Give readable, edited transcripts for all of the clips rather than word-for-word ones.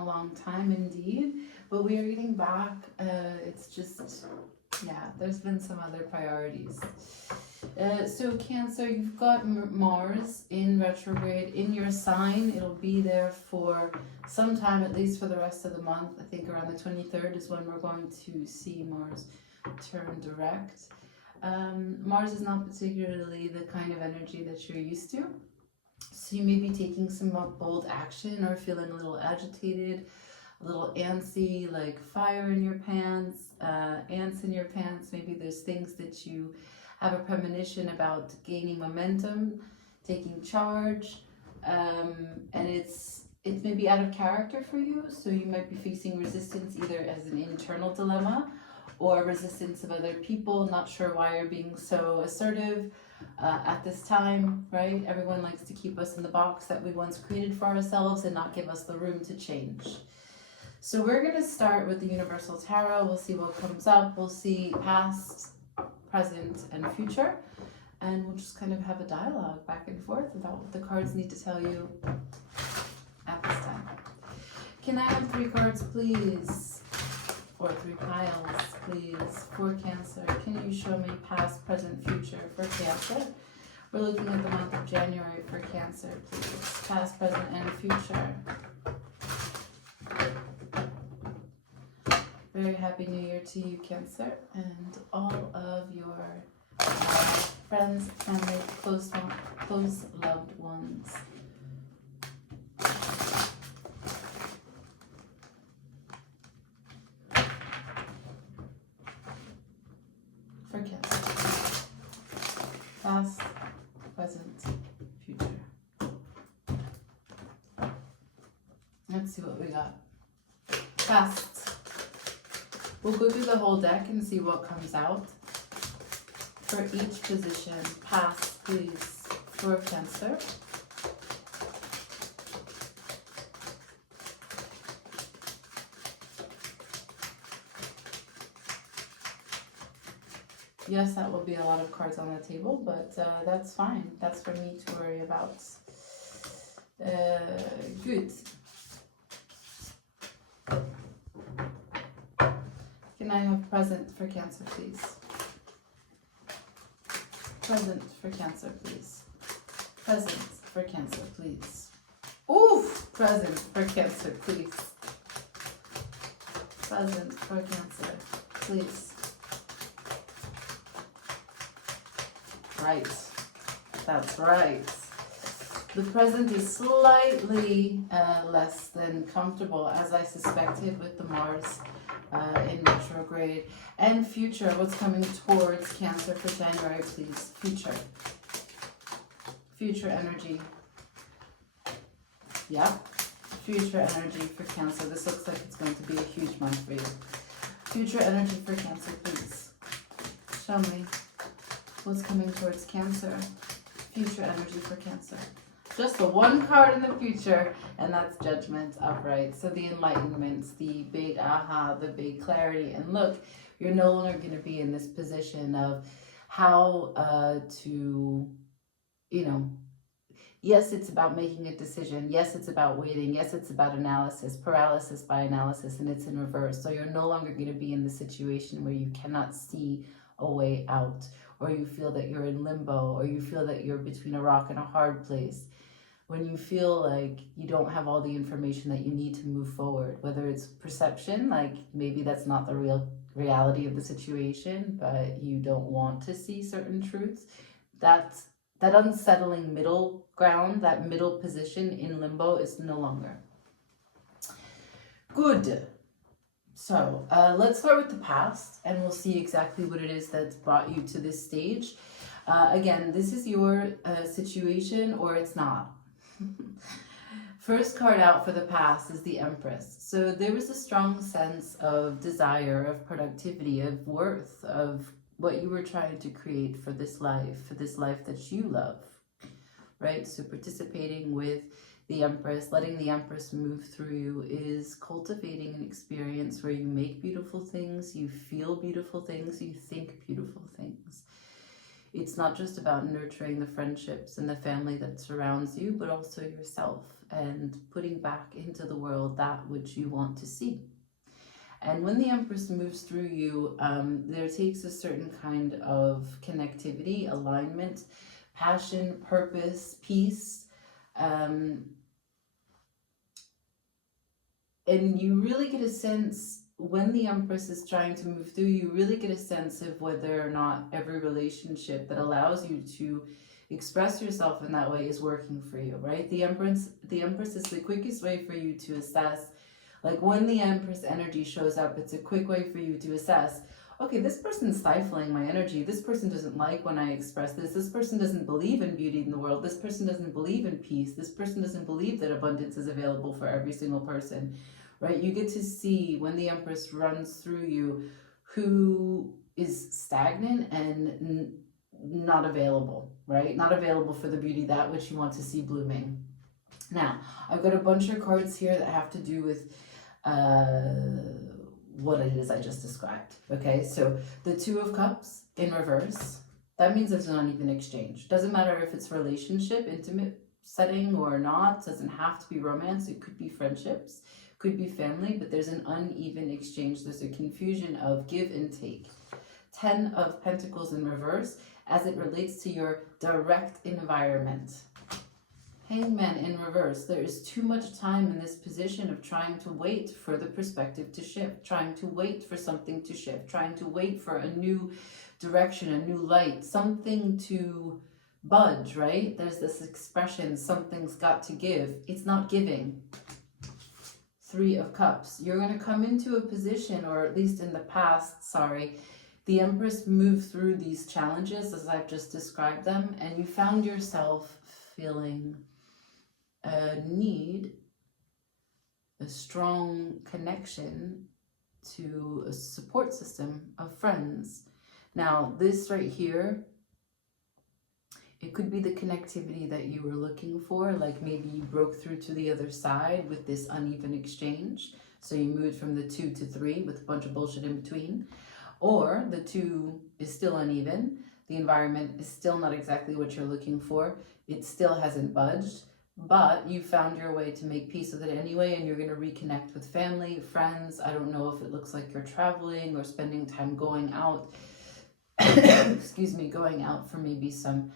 a long time indeed, but we are getting back. It's just, yeah, there's been some other priorities. So Cancer, you've got Mars in retrograde in your sign. It'll be there for some time, at least for the rest of the month. I think around the 23rd is when we're going to see Mars turn direct. Mars is not particularly the kind of energy that you're used to. So you may be taking some bold action or feeling a little agitated, a little antsy, like fire in your pants, ants in your pants. Maybe there's things that you have a premonition about gaining momentum, taking charge, and it's maybe out of character for you. So you might be facing resistance either as an internal dilemma or resistance of other people, not sure why you're being so assertive at this time, right? Everyone likes to keep us in the box that we once created for ourselves and not give us the room to change. So we're going to start with the Universal Tarot. We'll see what comes up. We'll see past, present, and future. And we'll just kind of have a dialogue back and forth about what the cards need to tell you at this time. Can I have 3 cards, please? Or 3 piles, please, for Cancer. Can you show me past, present, future for Cancer? We're looking at the month of January for Cancer, please. Past, present, and future. Very happy New Year to you, Cancer, and all of your friends, family, close loved ones. For Cancer. Past, present, future. Let's see what we got. Past. We'll go through the whole deck and see what comes out. For each position, past, please, for Cancer. Yes, that will be a lot of cards on the table, but that's fine. That's for me to worry about. Good. Can I have present for Cancer, please? Present for Cancer, please. Present for Cancer, please. Oof! Present for Cancer, please. Present for Cancer, please. Right. That's right. The present is slightly less than comfortable, as I suspected, with the Mars in retrograde. And future, what's coming towards Cancer for January, please? Future. Future energy. Yep. Future energy for Cancer. This looks like it's going to be a huge month for you. Future energy for Cancer, please. Show me what's coming towards Cancer. Future energy for Cancer. Just the one card in the future, and that's Judgment upright. So the enlightenment, the big aha, the big clarity. And look, you're no longer going to be in this position of how to, you know, yes, it's about making a decision. Yes, it's about waiting. Yes, it's about analysis, paralysis by analysis, and it's in reverse. So you're no longer going to be in the situation where you cannot see a way out, or you feel that you're in limbo, or you feel that you're between a rock and a hard place. When you feel like you don't have all the information that you need to move forward, whether it's perception, like maybe that's not the real reality of the situation, but you don't want to see certain truths, that unsettling middle ground, that middle position in limbo is no longer. Good. So let's start with the past, and we'll see exactly what it is that's brought you to this stage. Again, this is your situation, or it's not. First card out for the past is the Empress. So there was a strong sense of desire, of productivity, of worth, of what you were trying to create for this life that you love, right? So participating with the Empress, letting the Empress move through you, is cultivating an experience where you make beautiful things, you feel beautiful things, you think beautiful things. It's not just about nurturing the friendships and the family that surrounds you, but also yourself. and putting back into the world that which you want to see. And when the Empress moves through you, there takes a certain kind of connectivity, alignment, passion, purpose, peace. And you really get a sense, when the Empress is trying to move through, you really get a sense of whether or not every relationship that allows you to express yourself in that way is working for you, right? The Empress is the quickest way for you to assess. Like when the Empress energy shows up, it's a quick way for you to assess, okay, this person's stifling my energy. This person doesn't like when I express this. This person doesn't believe in beauty in the world. This person doesn't believe in peace. This person doesn't believe that abundance is available for every single person, right? You get to see when the Empress runs through you who is stagnant and not available, right? Not available for the beauty, that which you want to see blooming. Now, I've got a bunch of cards here that have to do with what it is I just described. Okay, so the Two of Cups in reverse, that means there's an uneven exchange. Doesn't matter if it's relationship, intimate setting or not, doesn't have to be romance, it could be friendships, could be family, but there's an uneven exchange. There's a confusion of give and take. 10 of Pentacles in reverse as it relates to your direct environment. Hangman in reverse. There is too much time in this position of trying to wait for the perspective to shift, trying to wait for something to shift, trying to wait for a new direction, a new light, something to budge, right? There's this expression, something's got to give. It's not giving. 3 of Cups. You're going to come into a position, or at least in the past, the Empress moved through these challenges as I've just described them, and you found yourself feeling a need, a strong connection to a support system of friends. Now, this right here, it could be the connectivity that you were looking for, like maybe you broke through to the other side with this uneven exchange. So you moved from the 2 to 3 with a bunch of bullshit in between. Or the 2 is still uneven. The environment is still not exactly what you're looking for. It still hasn't budged, but you found your way to make peace with it anyway, and you're going to reconnect with family, friends. I don't know if it looks like you're traveling or spending time going out, excuse me, going out for maybe some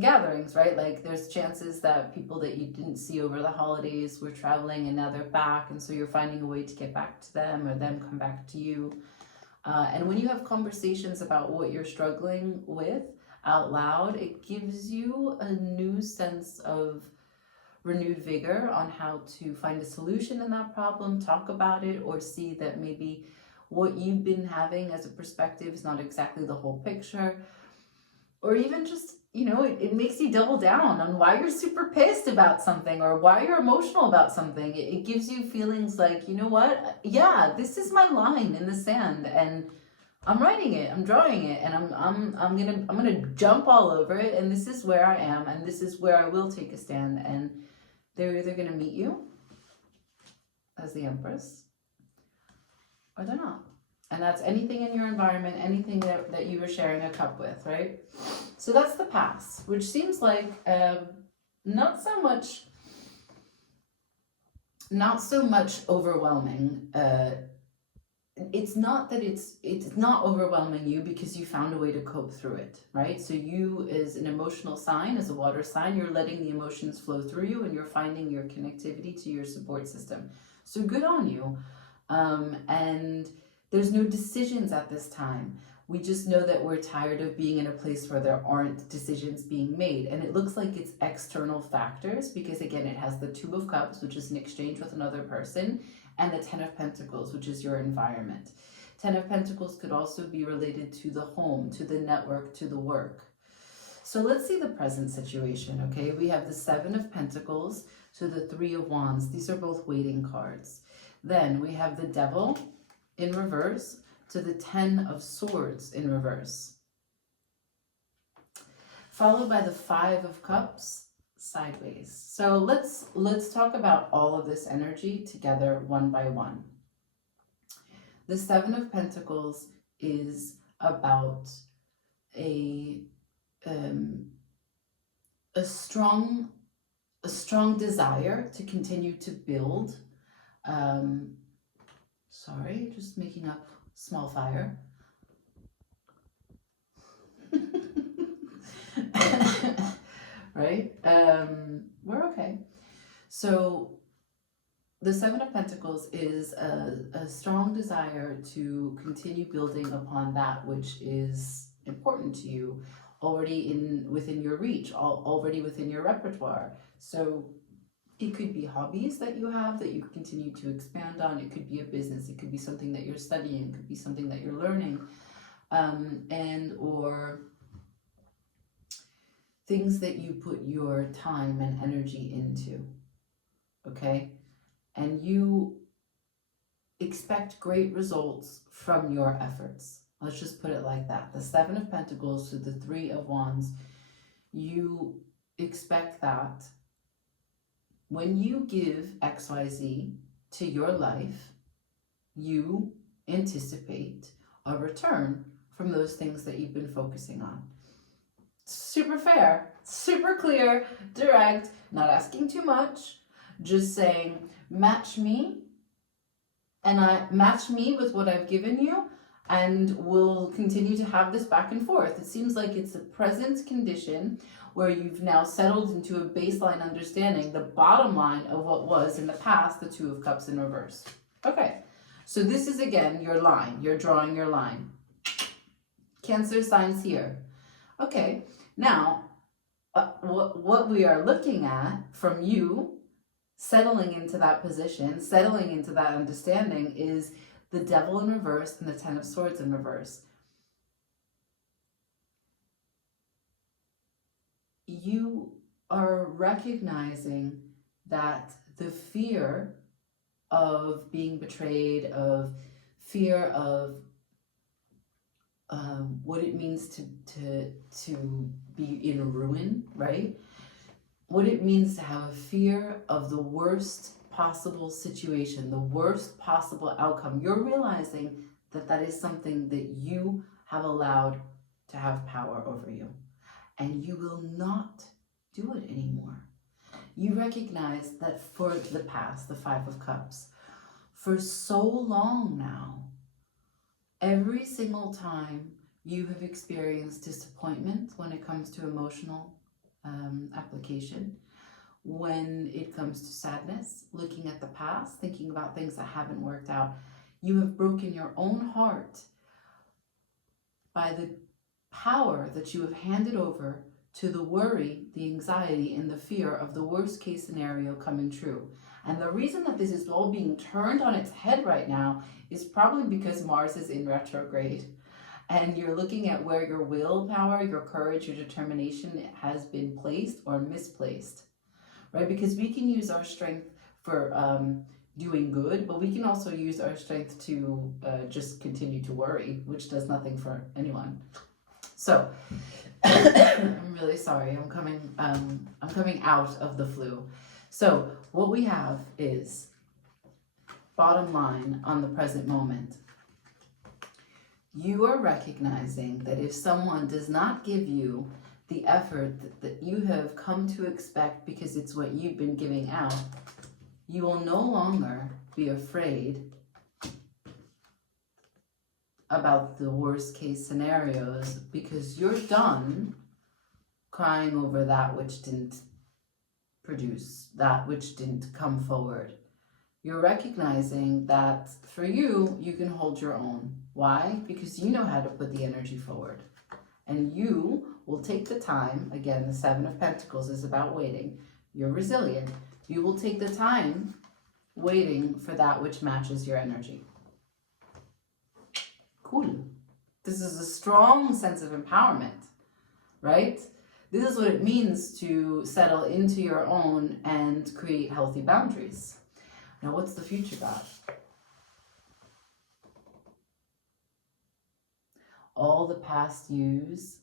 gatherings, right? Like there's chances that people that you didn't see over the holidays were traveling and now they're back, and so you're finding a way to get back to them or them come back to you. And when you have conversations about what you're struggling with out loud, it gives you a new sense of renewed vigor on how to find a solution in that problem, talk about it, or see that maybe what you've been having as a perspective is not exactly the whole picture. Or even just, you know, it makes you double down on why you're super pissed about something or why you're emotional about something. It gives you feelings like, you know what? Yeah, this is my line in the sand, and I'm writing it, I'm drawing it, and I'm gonna jump all over it, and this is where I am, and this is where I will take a stand. And they're either gonna meet you as the Empress, or they're not. And that's anything in your environment, anything that you were sharing a cup with, right? So that's the past, which seems like not so much overwhelming. It's not that it's not overwhelming you because you found a way to cope through it, right? So you, as an emotional sign, as a water sign, you're letting the emotions flow through you, and you're finding your connectivity to your support system. So good on you. And there's no decisions at this time. We just know that we're tired of being in a place where there aren't decisions being made. And it looks like it's external factors because, again, it has the 2 of Cups, which is an exchange with another person, and the 10 of Pentacles, which is your environment. 10 of Pentacles could also be related to the home, to the network, to the work. So let's see the present situation, okay? We have the 7 of Pentacles to the 3 of Wands. These are both waiting cards. Then we have the Devil in reverse to the 10 of Swords in reverse, followed by the 5 of Cups sideways. So let's talk about all of this energy together one by one. The 7 of Pentacles is about a strong a strong desire to continue to build. Sorry, just making up small fire. Right? We're okay. So the Seven of Pentacles is a strong desire to continue building upon that which is important to you, already within your reach, already within your repertoire. So it could be hobbies that you have that you continue to expand on. It could be a business. It could be something that you're studying. It could be something that you're learning, and or things that you put your time and energy into. Okay. And you expect great results from your efforts. Let's just put it like that. The Seven of Pentacles to the Three of Wands, you expect that when you give XYZ to your life, you anticipate a return from those things that you've been focusing on. Super fair, super clear, direct, not asking too much, just saying, match me, and I match me with what I've given you, and we'll continue to have this back and forth. It seems like it's a present condition where you've now settled into a baseline understanding, the bottom line of what was in the past, the Two of Cups in reverse. Okay, so this is again your line. You're drawing your line. Cancer signs here. Okay, now what we are looking at from you settling into that position, settling into that understanding, is the Devil in reverse and the Ten of Swords in reverse. You are recognizing that the fear of being betrayed, of fear of what it means to be in ruin, right? What it means to have a fear of the worst possible situation, the worst possible outcome. You're realizing that that is something that you have allowed to have power over you, and you will not do it anymore. You recognize that for the past, the Five of Cups, for so long now, every single time you have experienced disappointment when it comes to emotional application, when it comes to sadness, looking at the past, thinking about things that haven't worked out, you have broken your own heart by the power that you have handed over to the worry, the anxiety, and the fear of the worst case scenario coming true. And the reason that this is all being turned on its head right now is probably because Mars is in retrograde. And you're looking at where your willpower, your courage, your determination has been placed or misplaced, right? Because we can use our strength for doing good, but we can also use our strength to just continue to worry, which does nothing for anyone. So I'm really sorry. I'm coming out of the flu. So what we have is, bottom line on the present moment, you are recognizing that if someone does not give you the effort that you have come to expect because it's what you've been giving out, you will no longer be afraid about the worst case scenarios, because you're done crying over that which didn't produce, that which didn't come forward. You're recognizing that for you, you can hold your own. Why? Because you know how to put the energy forward. And you will take the time. Again, the Seven of Pentacles is about waiting. You're resilient. You will take the time waiting for that which matches your energy. Cool. This is a strong sense of empowerment, right? This is what it means to settle into your own and create healthy boundaries. Now, what's the future got? All the past yous,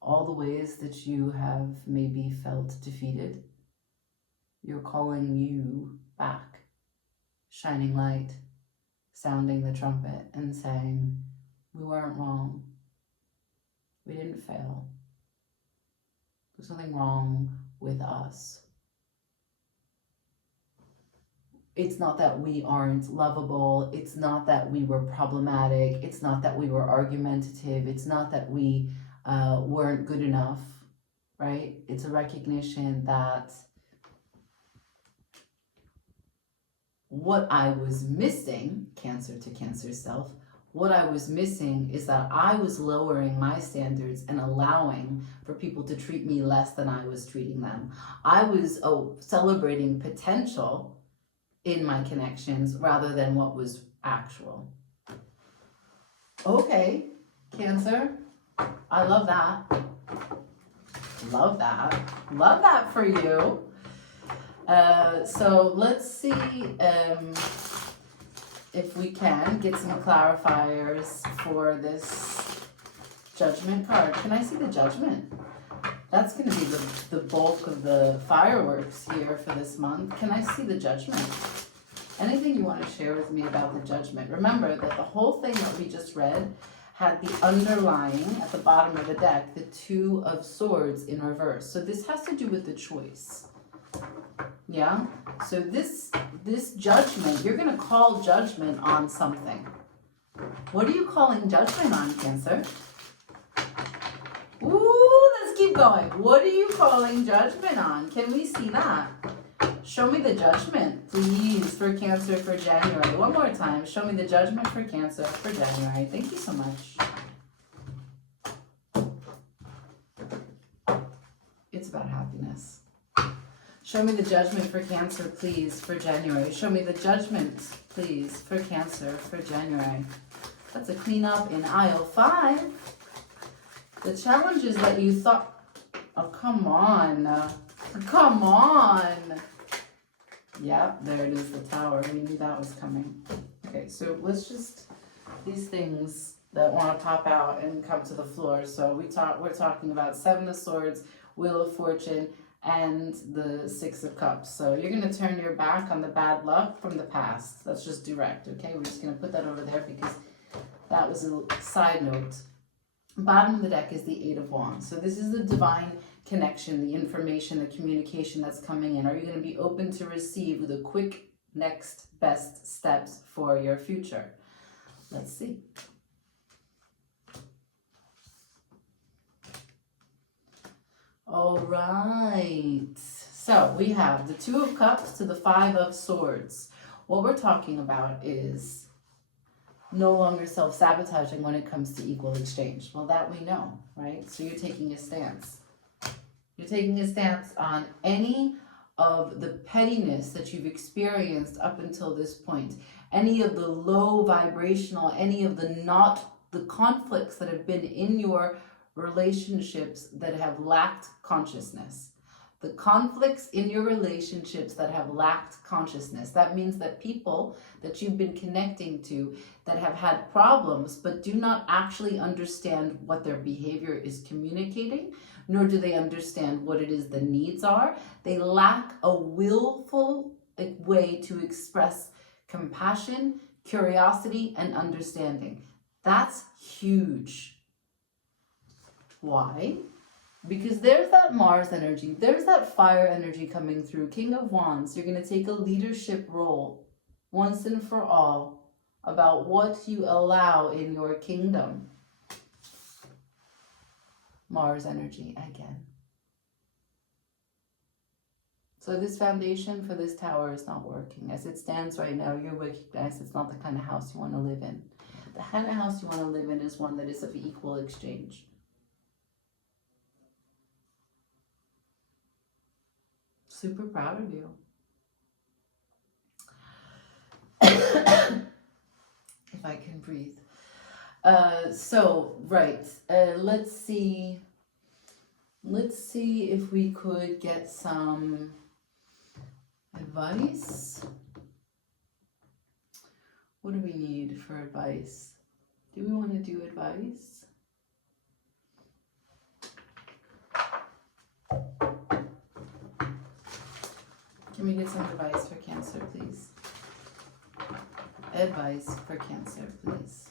all the ways that you have maybe felt defeated, you're calling you back, shining light, sounding the trumpet and saying, we weren't wrong. We didn't fail. There's nothing wrong with us. it's not that we aren't lovable. It's not that we were problematic. It's not that we were argumentative. It's not that we weren't good enough, right? It's a recognition that what I was missing, Cancer to Cancer self, what I was missing is that I was lowering my standards and allowing for people to treat me less than I was treating them. I was celebrating potential in my connections rather than what was actual. Okay, Cancer, I love that. Love that. Love that for you. So let's see if we can get some clarifiers for this Judgment card. Can I see the Judgment? That's going to be the bulk of the fireworks here for this month. Can I see the Judgment? Anything you want to share with me about the Judgment? Remember that the whole thing that we just read had the underlying, at the bottom of the deck, the Two of Swords in reverse. So this has to do with the choice. Yeah? So this judgment, you're going to call judgment on something. What are you calling judgment on, Cancer? Ooh, let's keep going. What are you calling judgment on? Can we see that? Show me the Judgment, please, for Cancer for January. One more time. Show me the Judgment for Cancer for January. Thank you so much. It's about happiness. Show me the Judgment for Cancer, please, for January. Show me the Judgment, please, for Cancer for January. That's a cleanup in aisle 5. The challenges that you thought... Oh, come on. Come on. Yeah, there it is, the Tower. We knew that was coming. Okay, so let's just... These things that want to pop out and come to the floor. So we're talking about 7 of Swords, Wheel of Fortune, and the 6 of Cups. So you're going to turn your back on the bad luck from the past. That's just direct, okay? We're just going to put that over there because that was a side note. Bottom of the deck is the 8 of Wands. So this is the divine connection, the information, the communication that's coming in. Are you going to be open to receive the quick next best steps for your future? Let's see. All right. So we have the 2 of Cups to the 5 of Swords. What we're talking about is no longer self-sabotaging when it comes to equal exchange. Well, that we know, right? So you're taking a stance. You're taking a stance on any of the pettiness that you've experienced up until this point. Any of the low vibrational, any of the conflicts that have been in your relationships that have lacked consciousness. The conflicts in your relationships that have lacked consciousness. That means that people that you've been connecting to that have had problems but do not actually understand what their behavior is communicating, nor do they understand what it is the needs are. They lack a willful way to express compassion, curiosity, and understanding. That's huge. Why? Because there's that Mars energy, there's that fire energy coming through. King of Wands, you're going to take a leadership role once and for all about what you allow in your kingdom. Mars energy again. So this foundation for this tower is not working. As it stands right now, you recognize it's not the kind of house you want to live in. The kind of house you want to live in is one that is of equal exchange. Super proud of you. If I can breathe. Let's see if we could get some advice. What do we need for advice? Do we want to do advice? Can we get some advice for Cancer, please? Advice for Cancer, please.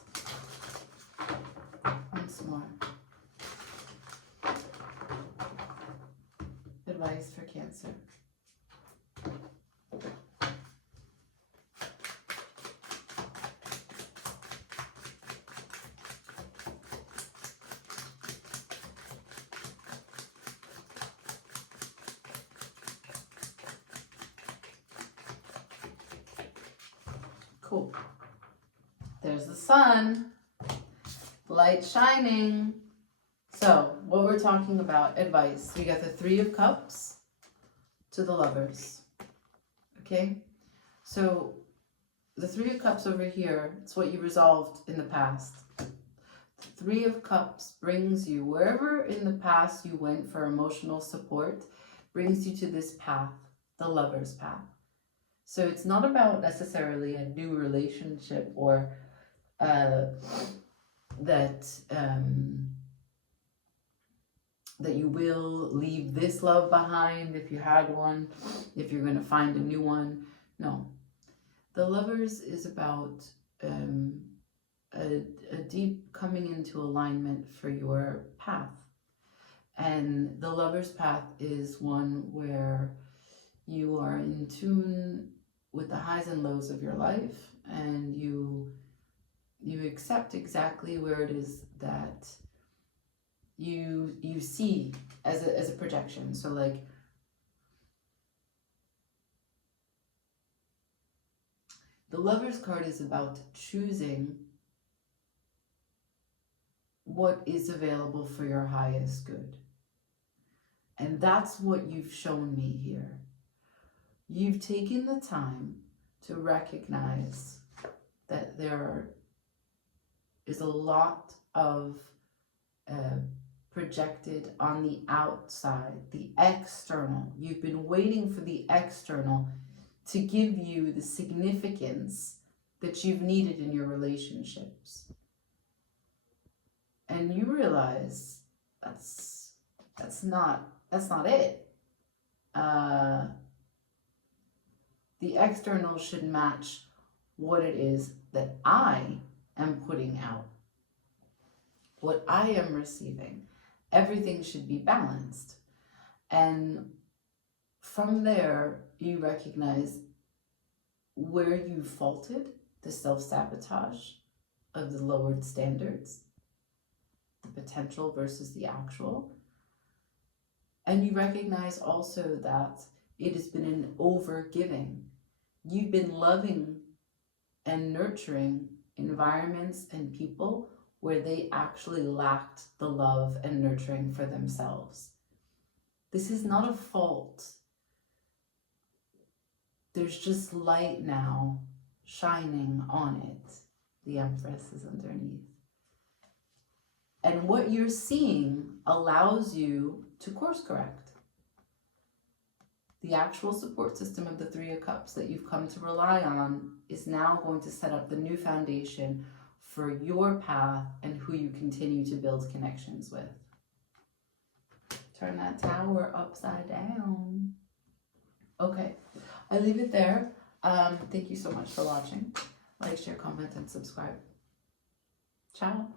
Once more. Advice for Cancer. Cool. There's the sun. Light shining. So, what we're talking about, advice. We got the Three of Cups to the Lovers. Okay? So, the Three of Cups over here, it's what you resolved in the past. The Three of Cups brings you wherever in the past you went for emotional support, brings you to this path, the Lover's path. So it's not about necessarily a new relationship or that you will leave this love behind if you had one, if you're going to find a new one. No. The Lovers is about a deep coming into alignment for your path. And the Lover's path is one where you are in tune with the highs and lows of your life, and you accept exactly where it is that you see as a projection. So like, the Lover's card is about choosing what is available for your highest good. And that's what you've shown me here. You've taken the time to recognize that there is a lot of projected on the outside, the external. You've been waiting for the external to give you the significance that you've needed in your relationships. And you realize that's not it. The external should match what it is that I am putting out, what I am receiving. Everything should be balanced. And from there, you recognize where you faulted, the self-sabotage of the lowered standards, the potential versus the actual. And you recognize also that it has been an over-giving. You've been loving and nurturing environments and people where they actually lacked the love and nurturing for themselves. This is not a fault. There's just light now shining on it. The Empress is underneath. And what you're seeing allows you to course correct. The actual support system of the Three of Cups that you've come to rely on is now going to set up the new foundation for your path and who you continue to build connections with. Turn that tower upside down. Okay, I leave it there. Thank you so much for watching. Like, share, comment, and subscribe. Ciao.